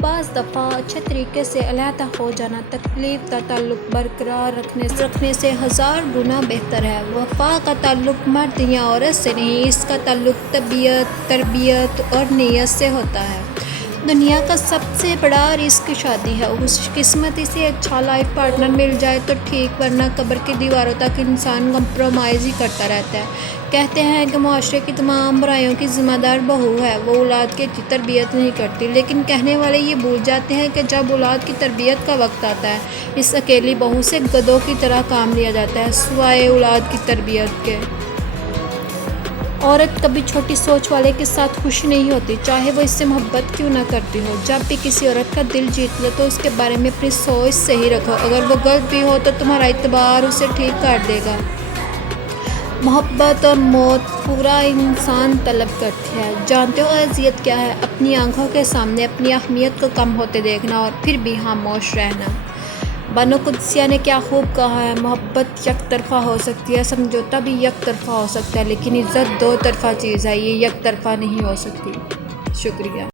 بعض دفعہ اچھے طریقے سے علیحدہ ہو جانا تکلیف کا تعلق برقرار رکھنے سے 1000 گنا بہتر ہے۔ وفا کا تعلق مرد یا عورت سے نہیں، اس کا تعلق طبیعت، تربیت اور نیت سے ہوتا ہے۔ دنیا کا سب سے بڑا رزق شادی ہے۔ خوش قسمتی سے اچھا لائف پارٹنر مل جائے تو ٹھیک، ورنہ قبر کی دیواروں تک انسان کمپرومائز ہی کرتا رہتا ہے۔ کہتے ہیں کہ معاشرے کی تمام برائیوں کی ذمہ دار بہو ہے، وہ اولاد کی تربیت نہیں کرتی، لیکن کہنے والے یہ بھول جاتے ہیں کہ جب اولاد کی تربیت کا وقت آتا ہے، اس اکیلی بہو سے گدھوں کی طرح کام لیا جاتا ہے، سوائے اولاد کی تربیت کے۔ عورت کبھی چھوٹی سوچ والے کے ساتھ خوش نہیں ہوتی، چاہے وہ اس سے محبت کیوں نہ کرتی ہو۔ جب بھی کسی عورت کا دل جیت لو تو اس کے بارے میں اپنی سوچ صحیح رکھو، اگر وہ غلط بھی ہو تو تمہارا اعتبار اسے ٹھیک کر دے گا۔ محبت اور موت پورا انسان طلب کرتی ہے۔ جانتے ہو اذیت کیا ہے؟ اپنی آنکھوں کے سامنے اپنی اہمیت کو کم ہوتے دیکھنا اور پھر بھی خاموش رہنا۔ بانو قدسیہ نے کیا خوب کہا ہے، محبت یک طرفہ ہو سکتی ہے، سمجھوتا بھی یک طرفہ ہو سکتا ہے، لیکن عزت دو طرفہ چیز ہے، یہ یک طرفہ نہیں ہو سکتی۔ شکریہ۔